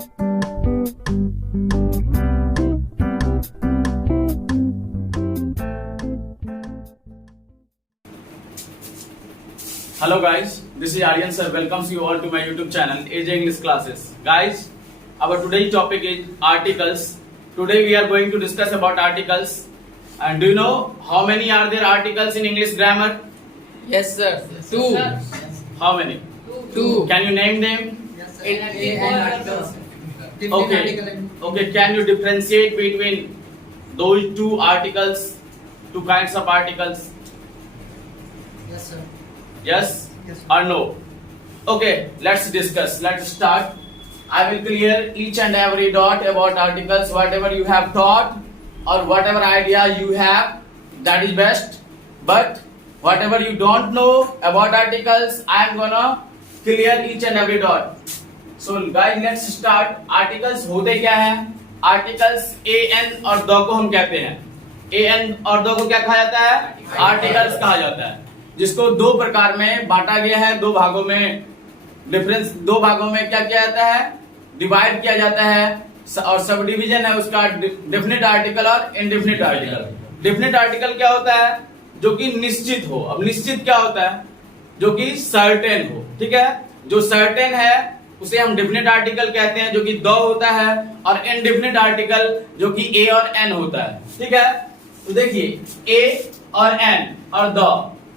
Hello guys, this is Aryan sir. Welcomes you all to my YouTube channel AJ English Classes. Guys, our today's topic is articles. Today we are going to discuss about articles. And do you know how many are there articles in English grammar? Yes, sir. Two. How many? Two. Can you name them? Okay. Can you differentiate between those two articles, two kinds of articles? Yes, sir. Yes or no? Okay, let's discuss. Let's start. I will clear each and every dot about articles. Whatever you have taught or whatever idea you have, that is best. But whatever you don't know about articles, I am gonna clear each and every dot. So guys, let's start. Articles होते क्या हैं? Articles an और the को हम कहते हैं. an और the को क्या कहा जाता है? Articles कहा जाता है, जिसको दो प्रकार में बांटा गया है, दो भागों में दो भागों में क्या किया जाता है? डिवाइड किया जाता है, और सब डिवीजन है उसका डेफिनेट आर्टिकल और इनडेफिनेट आर्टिकल. डेफिनेट आर्टिकल क्या होता है? जो कि निश्चित हो. अब निश्चित क्या होता है? जो कि सर्टेन हो. ठीक है, जो सर्टेन है उसे हम डेफिनेट आर्टिकल कहते हैं, जो कि द होता है, और इनडेफिनेट आर्टिकल जो कि ए और एन होता है. ठीक है, तो देखिए ए और एन और द.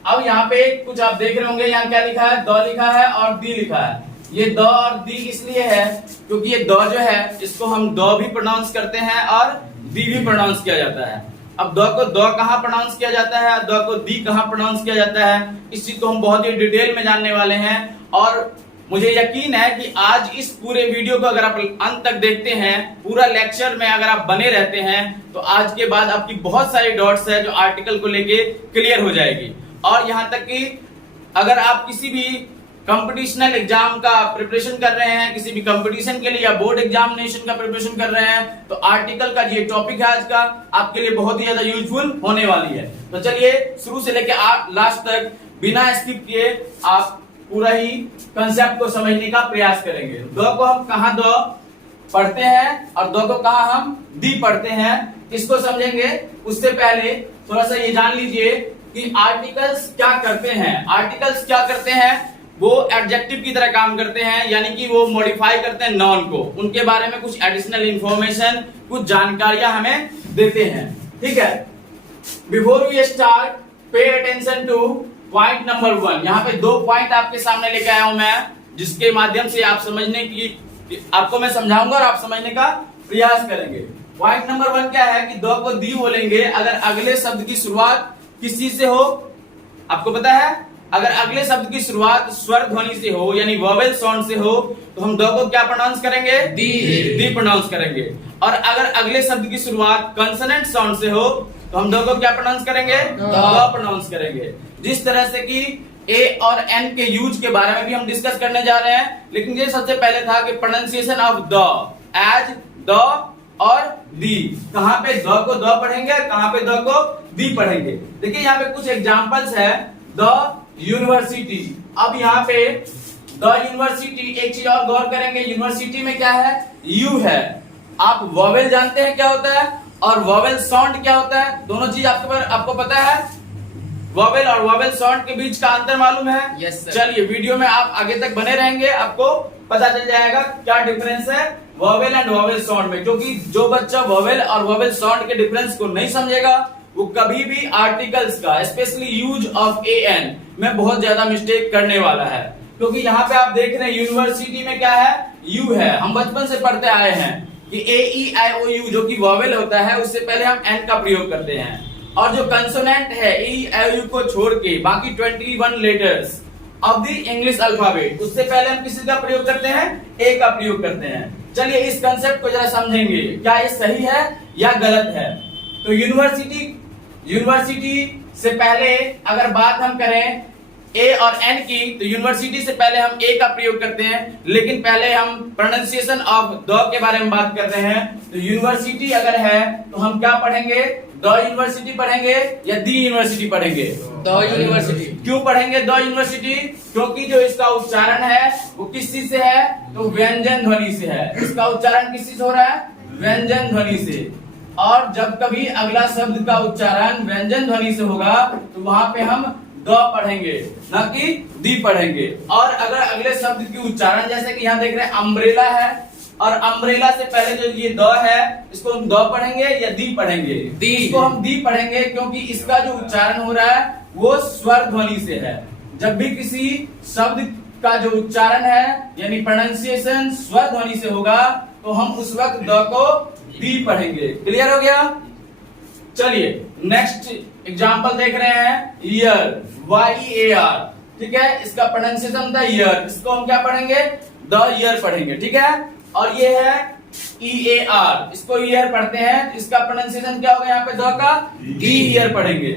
अब यहाँ पे कुछ आप देख रहे होंगे, यहाँ क्या लिखा है? द लिखा है और दी लिखा है. ये द और दी इसलिए है क्योंकि ये द जो है इसको हम द भी प्रोनाउंस करते हैं और दी भी प्रोनाउंस किया जाता है. अब द को द कहाँ प्रोनाउंस किया जाता है, द को दी कहाँ प्रोनाउंस किया जाता है, इस चीज को हम बहुत ही डिटेल में जानने वाले हैं. और मुझे यकीन है कि आज इस पूरे वीडियो को अगर आप अंत तक देखते हैं, पूरा लेक्चर में अगर आप बने रहते हैं, तो आज के बाद आपकी बहुत सारी डॉट्स है जो आर्टिकल को लेके क्लियर हो जाएगी. और यहाँ तक कि अगर आप किसी भी कंपटीशनल एग्जाम का प्रिपरेशन कर रहे हैं, किसी भी कंपटीशन के लिए या बोर्ड एग्जामिनेशन का प्रिपरेशन कर रहे हैं, तो आर्टिकल का ये टॉपिक है आज का आपके लिए बहुत ही ज्यादा यूजफुल होने वाली है. तो चलिए शुरू से लेकर लास्ट तक बिना स्किप किए आप पूरा ही कंसेप्ट को समझने का प्रयास करेंगे. द को हम कहाँ द पढ़ते हैं और द को कहाँ हम दी पढ़ते हैं, इसको समझेंगे. उससे पहले थोड़ा सा ये जान लीजिए कि आर्टिकल्स क्या करते हैं. आर्टिकल्स क्या करते हैं? वो एडजेक्टिव की तरह काम करते हैं, यानी कि वो मॉडिफाई करते हैं नाउन को. उनके बारे में कुछ एडिशनल इंफॉर्मेशन, कुछ जानकारियां हमें देते हैं. ठीक है, before we start pay attention to point number 1. यहाँ पे दो पॉइंट आपके सामने लेके आया हूं मैं, जिसके माध्यम से आप समझने की आपको मैं समझाऊंगा और आप समझने का प्रयास करेंगे. पॉइंट नंबर 1 क्या है कि द को दी बोलेंगे अगर अगले शब्द की शुरुआत किस चीज से हो. आपको पता है, अगर अगले शब्द की शुरुआत स्वर ध्वनि से हो, यानी वोवेल साउंड से हो, तो हम द को क्या प्रोनाउंस करेंगे? दी प्रोनाउंस करेंगे. और अगर अगले शब्द की शुरुआत कंसोनेंट साउंड से हो, तो हम द को क्या प्रोनाउंस करेंगे? द प्रोनाउंस करेंगे. जिस तरह से कि ए और एन के यूज के बारे में भी हम डिस्कस करने जा रहे हैं, लेकिन ये सबसे पहले था कि pronunciation of the, as, the और दी. कहां पे द को द पढ़ेंगे, कहां पे द को दी पढ़ेंगे. देखिए यहाँ पे कुछ एग्जांपल्स है. The university. अब यहाँ पे द यूनिवर्सिटी, एक चीज और गौर करेंगे, यूनिवर्सिटी में क्या है? यू है. आप वोवेल जानते हैं क्या होता है और वोवेल साउंड क्या होता है? दोनों चीज आपको पता है. वोवेल और वोवेल साउंड के बीच का अंतर मालूम है? Yes sir. चलिए वीडियो में आप आगे तक बने रहेंगे, आपको पता चल जाएगा क्या डिफरेंस है वोवेल एंड वोवेल साउंड में. क्योंकि जो बच्चा वोवेल और वोवेल साउंड के डिफरेंस को नहीं समझेगा, वो कभी भी आर्टिकल्स का specially use of a an में बहुत ज्यादा मिस्टेक करने वाला है. क्योंकि यहाँ पे आप देख रहे हैं यूनिवर्सिटी में क्या है? यू है. हम बचपन से पढ़ते आए हैं कि ए ई आई ओ यू जो कि वोवेल होता है, उससे पहले हम एन का प्रयोग करते हैं. और जो कंसोनेंट है ए आई ओ यू को छोड़ के बाकी 21 letters of the English alphabet, उससे पहले हम किसी का प्रयोग करते हैं? ए का प्रयोग करते हैं. चलिए इस कंसेप्ट को जरा समझेंगे, क्या ये सही है या गलत है. तो यूनिवर्सिटी से पहले अगर बात हम करें ए और एन की, तो यूनिवर्सिटी से पहले हम ए का प्रयोग करते हैं, लेकिन पहले हम प्रोनाउंसिएशन ऑफ द के बारे में बात कर रहे हैं। तो यूनिवर्सिटी अगर है तो हम क्या पढ़ेंगे? द यूनिवर्सिटी पढ़ेंगे या दी यूनिवर्सिटी पढ़ेंगे? The university. क्यों पढ़ेंगे द यूनिवर्सिटी? क्योंकि जो इसका उच्चारण है वो किस चीज से है? तो व्यंजन ध्वनि से है। इसका उच्चारण किस चीज से हो रहा है? व्यंजन ध्वनि से। और जब कभी अगला शब्द का उच्चारण व्यंजन ध्वनि से होगा तो वहां पे हम द पढ़ेंगे, ना कि दी पढ़ेंगे। और अगर अगले शब्द की उच्चारण, जैसे कि यहाँ देख रहे हैं अम्ब्रेला है, और अम्ब्रेला से पहले जो ये द है इसको हम द पढ़ेंगे या दी पढ़ेंगे? दी। इसको हम दी पढ़ेंगे क्योंकि इसका जो उच्चारण हो रहा है वो स्वर ध्वनि से है। जब भी किसी शब्द का जो उच्चारण है यानी प्रोनाउंसिएशन स्वर ध्वनि से होगा तो हम उस वक्त द को दी पढ़ेंगे। क्लियर हो गया? चलिए नेक्स्ट एग्जांपल देख रहे हैं, ईयर, YEAR, ठीक है। इसका प्रोनाउंसिएशन था ईयर, इसको हम क्या पढ़ेंगे? द ईयर पढ़ेंगे, ठीक है। और ये है EAR, इसको ईयर पढ़ते हैं, इसका प्रोनाउंसिएशन क्या होगा यहाँ पे? द का दी ईयर पढ़ेंगे।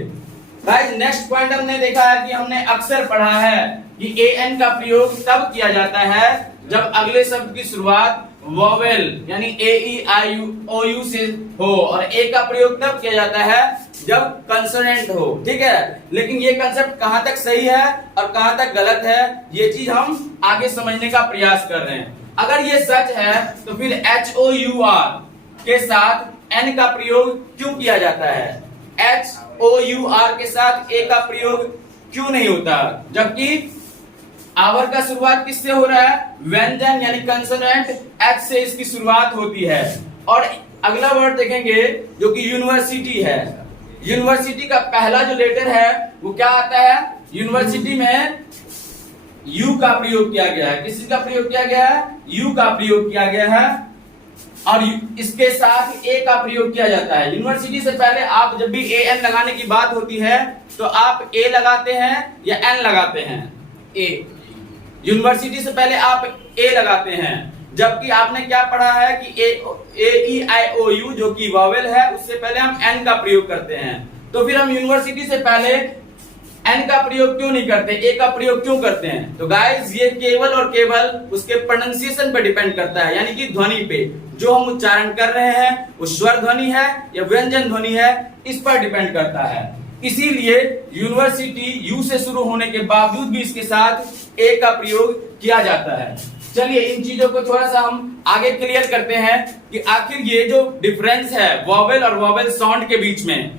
गाइस नेक्स्ट पॉइंट हमने देखा है कि हमने अक्सर पढ़ा है कि AN का प्रयोग तब किया जाता है जब अगले शब्द की शुरुआत वोवेल यानी AEIOU से हो, और ए का प्रयोग तब किया जाता है जब कंसोनेंट हो, ठीक है। लेकिन ये कंसेप्ट कहां तक सही है और कहां तक गलत है, ये चीज हम आगे समझने का प्रयास कर रहे हैं। अगर ये सच है तो फिर HOUR के साथ N का प्रयोग क्यों किया जाता है? HOUR के साथ ए का प्रयोग क्यों नहीं होता? जबकि आवर का शुरुआत किससे हो रहा है? व्यंजन यानी कंसोनेंट H से इसकी शुरुआत होती है। और अगला वर्ड देखेंगे जो कि यूनिवर्सिटी है। यूनिवर्सिटी का पहला जो लेटर है वो क्या आता है? यूनिवर्सिटी में यू का प्रयोग किया गया है। किस का प्रयोग किया गया है? यू का प्रयोग किया गया है। और इसके साथ ए का प्रयोग किया जाता है। यूनिवर्सिटी से पहले आप जब भी AN लगाने की बात होती है तो आप ए लगाते हैं या एन लगाते हैं? ए। यूनिवर्सिटी से पहले आप ए लगाते हैं, जबकि आपने क्या पढ़ा है कि AEIOU जो कि वॉवेल है उससे पहले हम एन का प्रयोग करते हैं। तो फिर हम यूनिवर्सिटी से पहले एन का प्रयोग क्यों नहीं करते, ए का प्रयोग क्यों करते हैं? तो गाइस ये केवल और केवल उसके प्रोनाउंसिएशन पे डिपेंड करता है, यानी कि ध्वनि पे। जो हम उच्चारण कर रहे हैं वो स्वर ध्वनि है या व्यंजन ध्वनि है, इस पर डिपेंड करता है। इसीलिए यूनिवर्सिटी यू से शुरू होने के बावजूद भी इसके साथ ए का प्रयोग किया जाता है। चलिए इन चीजों को थोड़ा सा हम आगे क्लियर करते हैं कि आखिर ये जो डिफरेंस है वॉवेल और वॉवेल साउंड के बीच में,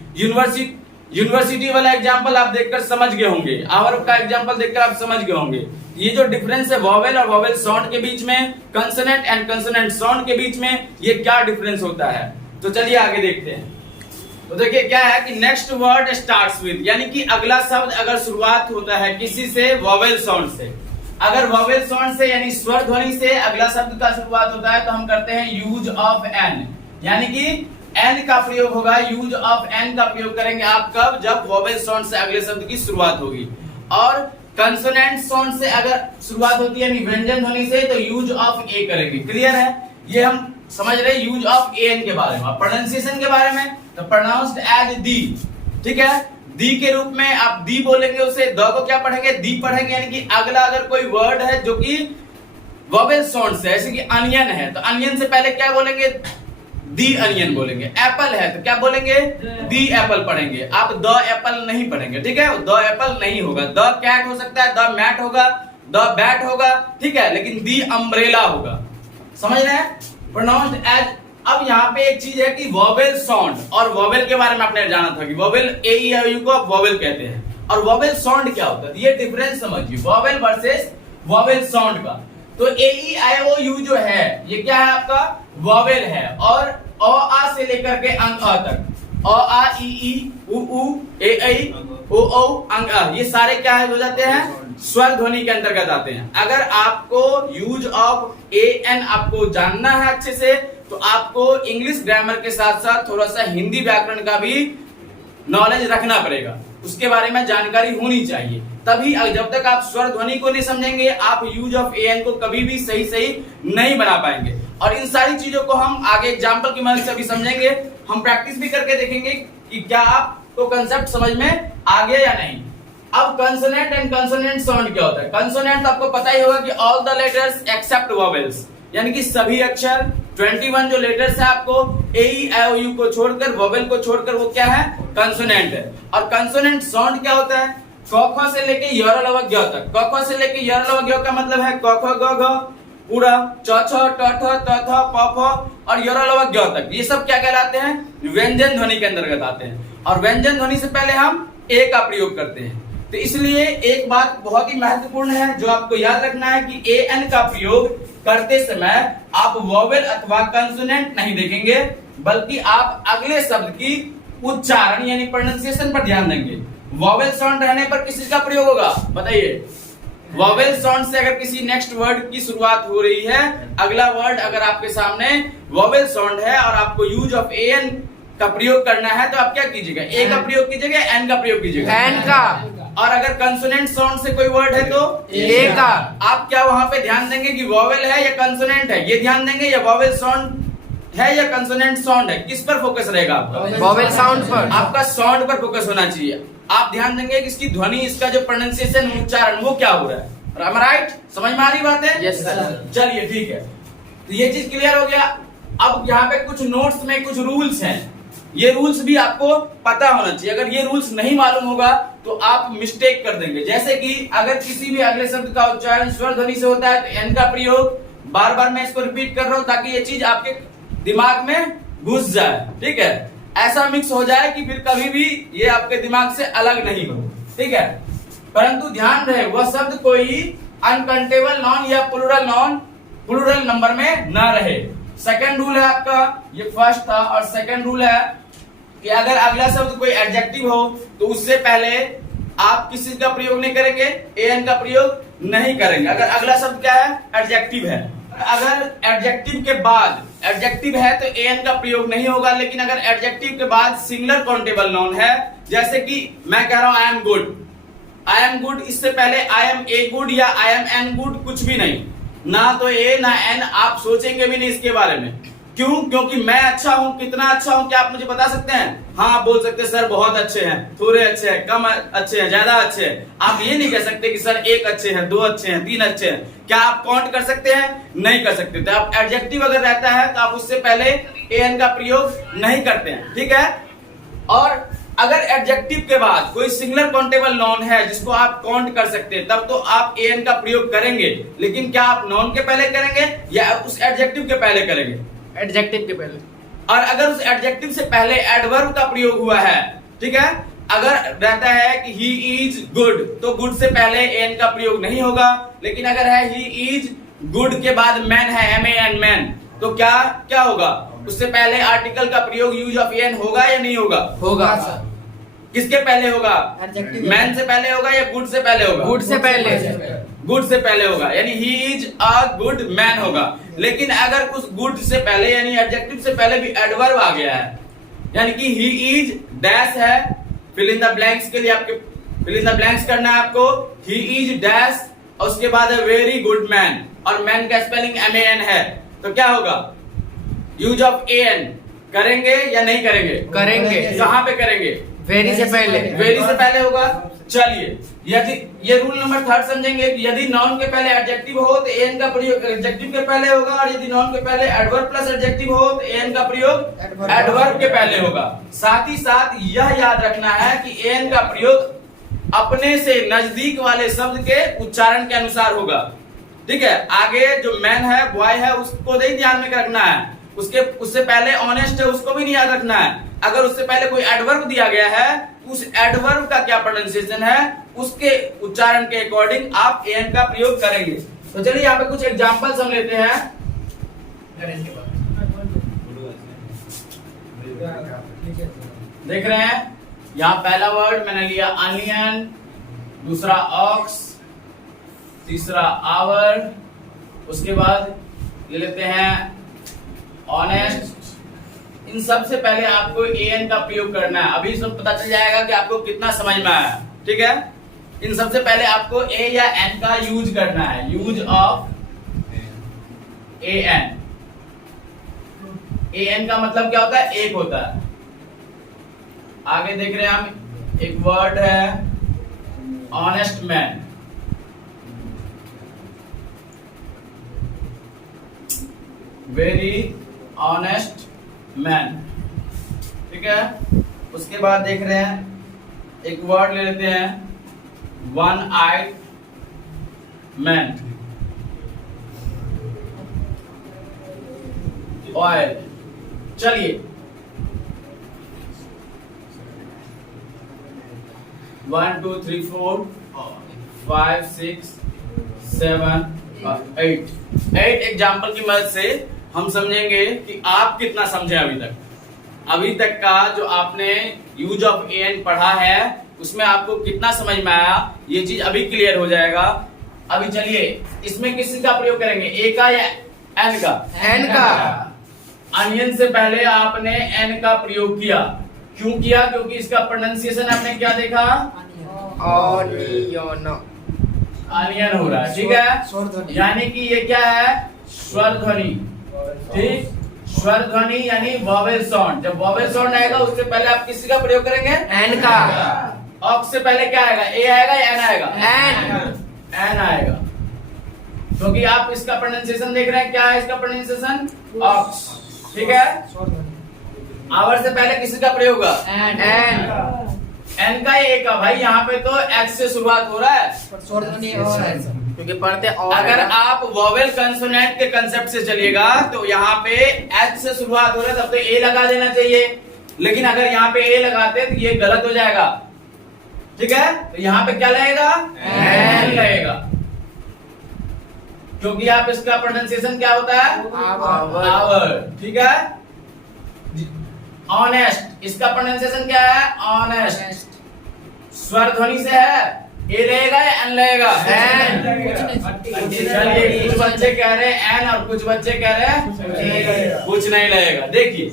यूनिवर्सिटी वाला एग्जांपल आप देखकर समझ गए होंगे, आवर का एग्जांपल देखकर आप समझ गए होंगे। ये जो डिफरेंस है वॉवेल और वॉवेल साउंड के बीच में, कंसोनेंट एंड कंसोनेंट साउंड के बीच में, ये क्या डिफरेंस होता है। तो चलिए आगे देखते हैं। तो देखिए क्या है कि नेक्स्ट वर्ड स्टार्ट्स विद, यानी कि अगला शब्द अगर शुरुआत होता है किसी से, वॉवेल साउंड से। अगर वॉवेल साउंड से यानी स्वर ध्वनि से अगला शब्द का शुरुआत होता है तो हम करते हैं यूज ऑफ एन, यानी कि एन का प्रयोग होगा। यूज ऑफ एन का प्रयोग करेंगे आप कब? जब वॉवेल साउंड से अगले शब्द की शुरुआत होगी। और कंसोनेंट साउंड से अगर शुरुआत होती है यानी व्यंजन ध्वनि से तो यूज ऑफ ए करेंगे। क्लियर है? ये हम समझ रहे यूज ऑफ एन के बारे में। प्रोनाउंसिएशन के बारे में तो प्रोनाउंस्ड एज दी, ठीक है। दी के रूप में आप दी बोलेंगे, उसे द को क्या पढ़ेंगे? दी पढ़ेंगे। यानी कि अगला अगर कोई वर्ड है जो कि वॉवेल साउंड से, जैसे कि अनियन है तो अनियन से पहले क्या बोलेंगे? दी अनियन बोलेंगे। एप्पल है तो क्या बोलेंगे? दी एप्पल पढ़ेंगे। आप द एप्पल नहीं पढ़ेंगे, ठीक है। द एप्पल नहीं होगा। द कैट हो सकता है, द मैट होगा, द बैट होगा, ठीक है, लेकिन दी अम्ब्रेला होगा। समझ रहे हैं? Pronounced as. अब यहाँ पे एक चीज है कि वॉवेल साउंड और वॉवेल के बारे में आपने जाना था कि वॉवेल AEIOU को आप वॉवेल कहते हैं और वॉवेल साउंड क्या होता है, ये डिफरेंस समझिए वॉवेल वर्सेस वॉवेल साउंड का। तो AEIOU जो है ये क्या है? आपका वॉवेल है। और अ आ से लेकर के अंग अ तक, अ आ इ ई उ ऊ ए ऐ ओ औ अंग अ, ये सारे क्या है हो जाते हैं? स्वर ध्वनि के अंतर्गत आते हैं। अगर आपको यूज ऑफ AN आपको जानना है अच्छे से तो आपको इंग्लिश ग्रामर के साथ साथ थोड़ा सा हिंदी व्याकरण का भी नॉलेज रखना पड़ेगा, उसके बारे में जानकारी होनी चाहिए। तभी जब तक आप स्वर ध्वनि को नहीं समझेंगे आप यूज ऑफ AN को कभी भी सही नहीं बना पाएंगे। और इन सारी चीजों को हम आगे एग्जाम्पल की मदद से भी समझेंगे। हम प्रैक्टिस भी करके देखेंगे कि क्या आपको कंसेप्ट समझ में आ गया या नहीं। अब कंसोनेंट एंड कंसोनेंट साउंड क्या होता है? कंसोनेंट तो आपको पता ही होगा कि all the letters except vowels, यानी कि सभी अक्षर 21 जो लेटर्स है आपको ए ई आई ओ यू को छोड़कर, वोवेल को छोड़कर, वो क्या है? कंसोनेंट है। और कंसोनेंट साउंड क्या होता है? क ख से लेके य र ल व ग तक। क ख से लेके य र ल व ग का मतलब है क ख ग घ पूरा, च छ ट ठ त थ प फ और य र ल व ग तक। ये सब क्या कहलाते हैं? व्यंजन ध्वनि के अंतर्गत आते हैं। और व्यंजन ध्वनि से पहले हम ए का प्रयोग करते हैं। तो इसलिए एक बात बहुत ही महत्वपूर्ण है जो आपको याद रखना है कि ए एन का प्रयोग करते समय आप वोवेल अथवा कंसोनेंट नहीं देखेंगे, बल्कि आप अगले शब्द की उच्चारण यानी प्रोनाउंसिएशन पर ध्यान देंगे। वोवेल साउंड रहने पर किस चीज का प्रयोग होगा? बताइए। वोवेल साउंड से अगर किसी नेक्स्ट वर्ड की शुरुआत हो रही है, अगला वर्ड अगर आपके सामने वोवेल साउंड है और आपको यूज ऑफ ए एन का प्रयोग करना है, तो आप क्या कीजिएगा? ए का प्रयोग कीजिएगा, एन का प्रयोग कीजिएगा। एन का। और अगर कंसोनेंट साउंड से कोई वर्ड है तो ए का। आप क्या वहां पे ध्यान देंगे कि वोवेल है या कंसोनेंट है? ये ध्यान देंगे या वोवेल साउंड है या कंसोनेंट साउंड है? किस पर फोकस रहेगा आपका? वोवेल साउंड पर। आपका साउंड पर फोकस होना चाहिए। आप ध्यान देंगे कि इसकी ध्वनि, इसका जो प्रोनाउंसिएशन, उच्चारण, वो क्या हो रहा है। Am I right? समझ में आ रही बात है? Yes sir. चलिए ठीक है, तो ये चीज क्लियर हो गया। अब यहाँ पे कुछ नोट्स में कुछ रूल्स हैं, ये रूल्स भी आपको पता होना चाहिए। अगर ये रूल्स नहीं मालूम होगा तो आप मिस्टेक कर देंगे। जैसे कि अगर किसी भी अगले शब्द का उच्चारण स्वर ध्वनि से होता है तो एन का प्रयोग, बार बार मैं इसको रिपीट कर रहा हूं ताकि ये चीज आपके दिमाग में घुस जाए, ठीक है? ऐसा मिक्स हो जाए कि फिर कभी भी ये आपके दिमाग से अलग नहीं हो, ठीक है? परंतु ध्यान रहे वह शब्द कोई अनकाउंटेबल नॉन या प्लूरल नंबर में ना रहे। सेकंड रूल है आपका, ये फर्स्ट था, और सेकंड रूल है कि अगर अगला शब्द कोई एडजेक्टिव हो तो उससे पहले आप किसी का प्रयोग नहीं करेंगे, एन का प्रयोग नहीं करेंगे। अगर अगला शब्द क्या है? एडजेक्टिव है। अगर एडजेक्टिव के बाद एडजेक्टिव है तो एन का प्रयोग नहीं होगा, लेकिन अगर एडजेक्टिव के बाद सिंगुलर काउंटेबल नाउन है, जैसे कि मैं कह रहा हूं I am good, I am good, इससे पहले आई एम ए गुड या आई एम एन गुड कुछ भी नहीं, ना तो ए ना एन, आप सोचेंगे भी नहीं इसके बारे में। क्यों? क्योंकि मैं अच्छा हूं, कितना अच्छा हूं, क्या आप मुझे बता सकते हैं? हाँ, आप बोल सकते हैं सर बहुत अच्छे हैं, थोड़े अच्छे हैं, कम अच्छे हैं, ज्यादा अच्छे हैं। आप ये नहीं कह सकते कि सर एक अच्छे हैं, दो अच्छे हैं, तीन अच्छे हैं। क्या आप काउंट कर सकते हैं? नहीं कर सकते। तो आप एडजेक्टिव अगर रहता है तो आप उससे पहले एन का प्रयोग नहीं करते हैं, ठीक है? और अगर एडजेक्टिव के बाद कोई सिंगुलर काउंटेबल नाउन है जिसको आप काउंट कर सकते हैं, तब तो आप एन का प्रयोग करेंगे। लेकिन क्या आप नाउन के पहले करेंगे या उस एडजेक्टिव के पहले करेंगे? एडजेक्टिव के पहले। और अगर उस एडजेक्टिव से पहले एडवर्ब का प्रयोग हुआ है, ठीक है, अगर रहता है कि ही इज गुड, तो गुड से पहले एन का प्रयोग नहीं होगा। लेकिन अगर है ही इज गुड के बाद मैन है, एम ए एन मैन, तो क्या होगा? उससे पहले आर्टिकल का प्रयोग यूज ऑफ एन होगा या नहीं होगा? होगा सर। किसके पहले होगा? Adjective। मैन से पहले होगा या गुड से पहले होगा? गुड से पहले। गुड से पहले होगा, यानी he is a good man होगा। लेकिन अगर उस गुड से पहले यानी एडजेक्टिव से पहले भी एडवर्ब आ गया है, यानी कि ही इज डैश है, फिल इन द ब्लैंक्स के लिए आपके फिल इन द ब्लैंक्स करना है आपको। ही इज डैश और उसके बाद है वेरी गुड मैन, और मैन का स्पेलिंग एम ए एन है, तो क्या होगा? यूज ऑफ ए एन करेंगे या नहीं करेंगे? करेंगे। कहां पे करेंगे? वेरी से पहले। वेरी से पहले होगा। चलिए, यदि ये रूल नंबर 3 समझेंगे कि यदि नाउन के पहले एडजेक्टिव हो तो एन का प्रयोग एडजेक्टिव के पहले होगा, और यदि नाउन के पहले एडवर्ब प्लस एडजेक्टिव हो तो एन का प्रयोग एडवर्ब के पहले होगा। साथ ही साथ यह याद रखना है कि एन का प्रयोग अपने से नजदीक वाले शब्द के उच्चारण के अनुसार होगा, ठीक है? आगे जो मैन है, बॉय है, उसको नहीं ध्यान में रखना है। उससे पहले ऑनेस्ट है, उसको भी नहीं याद रखना है। अगर उससे पहले कोई एडवर्ब दिया गया है, उस एडवर्ब का क्या प्रोनाउंसिएशन है, उसके उच्चारण के अकॉर्डिंग आप एन का प्रयोग करेंगे। तो चलिए यहाँ पे कुछ एग्जांपल्स हम लेते हैं। देख रहे हैं, यहाँ पहला वर्ड मैंने लिया अनियन, दूसरा ऑक्स, तीसरा आवर, उसके बाद ले लेते हैं ऑनेस्ट। इन सब से पहले आपको एन का प्रयोग करना है। अभी सब पता चल जाएगा कि आपको कितना समझ में आया, ठीक है? इन सब से पहले आपको ए या एन का यूज करना है, use of a an. A an का मतलब क्या होता है? एक होता है। आगे देख रहे हैं हम, एक वर्ड है honest man, very honest man. ठीक है, उसके बाद देख रहे हैं एक वर्ड ले लेते हैं, वन आइड मैन, ऑयल। चलिए 1 2 3 4 5 6 7 8 एग्जाम्पल की मदद से हम समझेंगे कि आप कितना समझे अभी तक का जो आपने यूज ऑफ एन पढ़ा है उसमें आपको कितना समझ में आया, ये चीज अभी क्लियर हो जाएगा। अभी चलिए इसमें किसी का प्रयोग करेंगे, ए का या एन का? एन का। अनियन से पहले आपने एन का प्रयोग किया, क्यों किया? क्योंकि इसका प्रोनाउंसिएशन आपने क्या देखा? ऑनियन। अनियन हो रहा है, ठीक है, यानी कि ये क्या है? स्वर ध्वनि। ठीक, स्वर ध्वनि यानी वॉवेल साउंड। जब वॉवेल साउंड आएगा उससे पहले आप किसी का प्रयोग करेंगे? एन का। ऑक्स से पहले क्या आएगा? ए आएगा या एन आएगा? एन आएगा, क्योंकि आप इसका प्रोनाउंसिएशन देख रहे हैं, क्या है इसका प्रोनाउंसिएशन? ऑक्स। ठीक है, आवर से पहले किसी का प्रयोग होगा? एन का, ए का। भाई यहाँ पे तो एच से शुरुआत हो रहा है, क्योंकि पढ़ते और। अगर आप वॉवेल कंसोनेंट के कंसेप्ट से चलिएगा तो यहाँ पे एच से शुरुआत हो रहा है, तब तो ए लगा देना चाहिए। लेकिन अगर यहाँ पे ए लगाते तो ये गलत हो जाएगा। ठीक है, तो यहाँ पे क्या लगेगा? एन लगेगा, क्योंकि आप इसका प्रोनाउंसिएशन क्या होता है? आवर। ठीक है, ऑनेस्ट, इसका प्रोनाउंसिएशन क्या है? ऑनेस्ट। स्वर ध्वनि से है, ए रहेगा या एन लगेगा? चलिए, कुछ बच्चे कह रहे हैं एन और कुछ बच्चे कह रहे हैं कुछ नहीं लगेगा। देखिए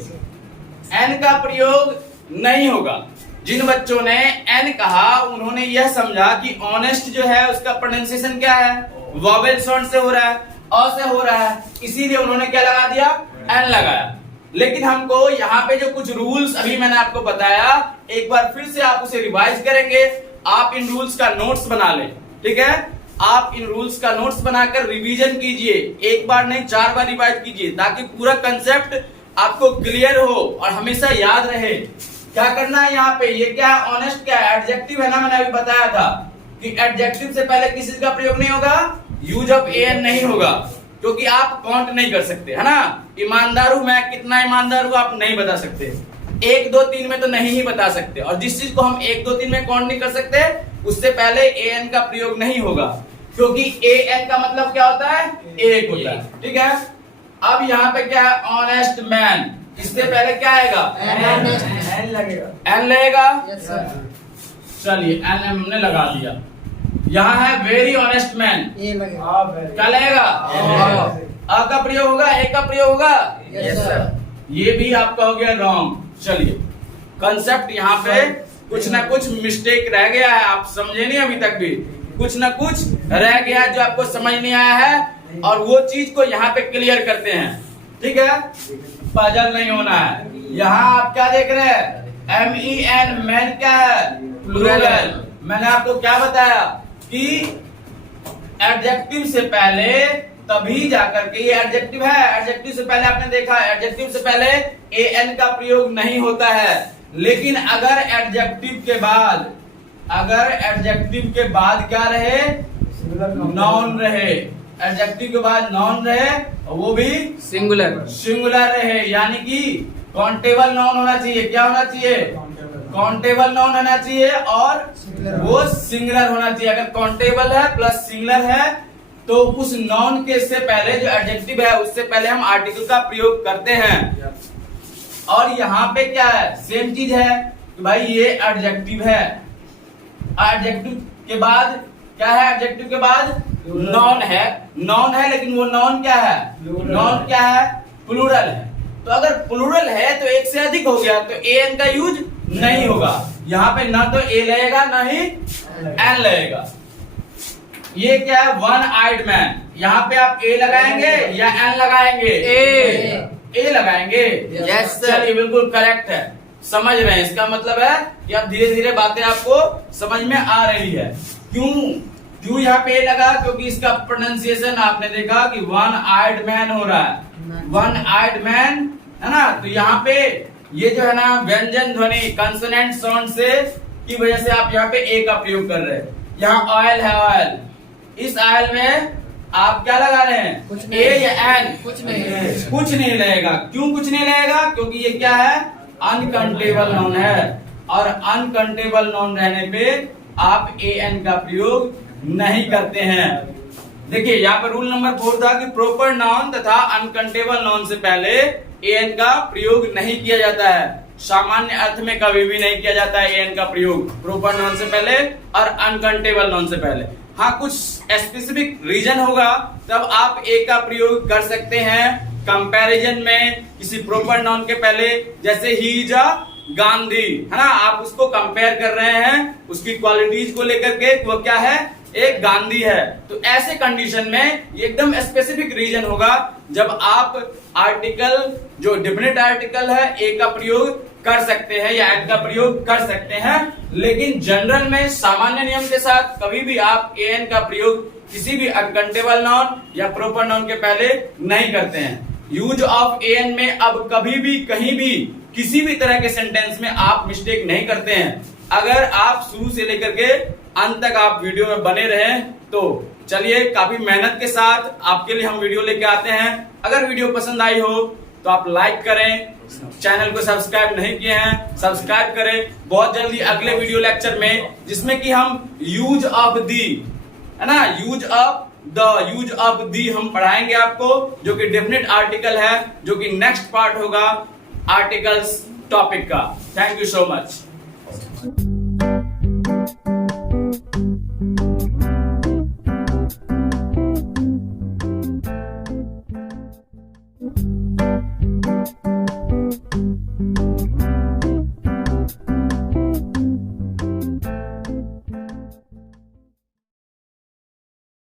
एन का प्रयोग नहीं होगा। जिन बच्चों ने एन कहा उन्होंने यह समझा कि ऑनेस्ट जो है उसका प्रोनाउंसिएशन क्या है? वॉवेल साउंड से हो रहा है, अ से हो रहा है, इसीलिए उन्होंने क्या लगा दिया? एन लगाया। लेकिन हमको यहाँ पे जो कुछ रूल्स अभी मैंने आपको बताया, एक बार फिर से आप उसे रिवाइज करेंगे। आप इन रूल्स का नोट्स बना लें, ठीक है? आप इन रूल्स का नोट्स बनाकर रिवीजन कीजिए, एक बार नहीं 4 बार रिवाइज कीजिए, ताकि पूरा कंसेप्ट आपको क्लियर हो और हमेशा याद रहे। क्या करना है यहाँ पे? ये क्या है? ऑनेस्ट क्या है? एडजेक्टिव है ना, मैंने अभी बताया था कि एडजेक्टिव से पहले किसी का प्रयोग नहीं होगा, यूज ऑफ एन नहीं होगा, क्योंकि आप काउंट नहीं कर सकते, है ना? ईमानदार हूं मैं, कितना ईमानदार हूं आप नहीं बता सकते, 1 2 3 में तो नहीं ही बता सकते। और जिस चीज को हम 1 2 3 में काउंट नहीं कर सकते उससे पहले एन का प्रयोग नहीं होगा, क्योंकि एन का मतलब क्या होता है? एक होता है। ठीक है, अब यहाँ पे क्या है? ऑनेस्ट मैन, इससे पहले क्या आएगा? एन लगेगा। एन लगेगा। Yes sir. चलिए एन हमने लगा दिया। यहाँ है वेरी ऑनेस्ट मैन, ए लगेगा। क्या लगेगा? अ का प्रयोग होगा, ए का प्रयोग होगा? Yes sir. ये भी आपका हो गया रॉन्ग। चलिए, कंसेप्ट यहाँ पे कुछ ना कुछ मिस्टेक रह गया है, आप समझे नहीं अभी तक भी, कुछ ना कुछ रह गया जो आपको समझ नहीं आया है, और वो चीज को यहाँ पे क्लियर करते हैं। ठीक है, पजल नहीं होना है। यहाँ आप क्या देख रहे हैं? MEN, मैन क्या है? प्लूरल। मैंने आपको क्या बताया कि एडजेक्टिव से पहले तभी जाकर के, ये एडजेक्टिव है, एडजेक्टिव से पहले आपने देखा एडजेक्टिव से पहले एन का प्रयोग नहीं होता है। लेकिन अगर एडजेक्टिव के बाद क्या रहे? नाउन रहे, एडजेक्टिव के बाद नाउन रहे, और वो भी सिंगुलर रहे, यानी कि काउंटेबल नाउन होना चाहिए। क्या होना चाहिए? काउंटेबल नाउन होना चाहिए, और वो सिंगुलर होना चाहिए। अगर काउंटेबल है प्लस सिंगुलर है तो उस नाउन के से पहले जो एडजेक्टिव है उससे पहले हम आर्टिकल का प्रयोग करते हैं। और यहाँ पे क्या है? सेम चीज है कि भाई ये एडजेक्टिव है, एडजेक्टिव के बाद क्या है? एडजेक्टिव के बाद नॉन है, लेकिन वो नॉन क्या है? नॉन क्या है? प्लूरल है। तो अगर प्लूरल है तो एक से अधिक हो गया तो एन का यूज नहीं होगा। यहाँ पे ना तो ए लगेगा ना ही एन लगेगा। ये क्या है? वन आइड मैन, यहाँ पे आप ए लगाएंगे या एन लगाएंगे? ए लगाएंगे। Yes sir. चलिए, बिल्कुल करेक्ट है, समझ रहे हैं। इसका मतलब है कि अब धीरे धीरे बातें आपको समझ में आ रही है। क्यों यहाँ पे लगा? क्योंकि इसका प्रोनाउंसिएशन आपने देखा कि वन आइड मैन हो रहा है, वन आइड मैन, है ना। तो यहाँ पे ये जो है ना व्यंजन ध्वनि कंसोनेंट साउंड से की वजह से आप यहाँ पे ए का प्रयोग कर रहे हैं। यहाँ ऑयल है, ऑयल, इस ऑयल में आप क्या लगा रहे हैं? कुछ ए या एन? कुछ नहीं, कुछ नहीं लगेगा। क्यों कुछ नहीं लगेगा? क्योंकि ये क्या है? अनकाउंटेबल नाउन है, और अनकाउंटेबल नाउन रहने पे आप ए एन का प्रयोग नहीं करते हैं। देखिए यहाँ पर रूल नंबर 4 था कि प्रॉपर नाउन तथा अनकाउंटेबल नाउन से पहले ए एन का प्रयोग नहीं किया जाता है। सामान्य अर्थ में कभी भी नहीं किया जाता है ए एन का प्रयोग प्रॉपर नाउन से पहले और अनकाउंटेबल नाउन से पहले। हाँ, कुछ स्पेसिफिक रीजन होगा तब आप ए का प्रयोग कर सकते हैं कंपैरिजन में किसी प्रॉपर नाउन के पहले। जैसे ही इज अ गांधी, है ना, आप उसको कंपेयर कर रहे हैं उसकी क्वालिटीज को लेकर के, वो क्या है? एक गांधी है। तो ऐसे कंडीशन में ये एकदम स्पेसिफिक रीजन होगा जब आप आर्टिकल जो डेफिनेट आर्टिकल है ए का प्रयोग कर सकते हैं या एन का प्रयोग कर सकते हैं। लेकिन जनरल में सामान्य नियम के साथ कभी भी आप ए एन का प्रयोग किसी भी अनकाउंटेबल नाउन या प्रॉपर नाउन के पहले नहीं करते हैं। यूज ऑफ ए एन में अब कभी भी कहीं भी किसी भी तरह के सेंटेंस में आप मिस्टेक नहीं करते हैं। अगर आप शुरू से लेकर के अंत तक आप वीडियो में बने रहे तो चलिए, काफी मेहनत के साथ आपके लिए हम वीडियो लेके आते हैं। अगर वीडियो पसंद आई हो तो आप लाइक करें, चैनल को सब्सक्राइब नहीं किए हैं सब्सक्राइब करें। बहुत जल्दी अगले वीडियो लेक्चर में जिसमें कि हम यूज ऑफ दी, है ना, यूज ऑफ दी हम पढ़ाएंगे आपको, जो कि डेफिनेट आर्टिकल है, जो कि नेक्स्ट पार्ट होगा आर्टिकल्स टॉपिक का। Thank you so much.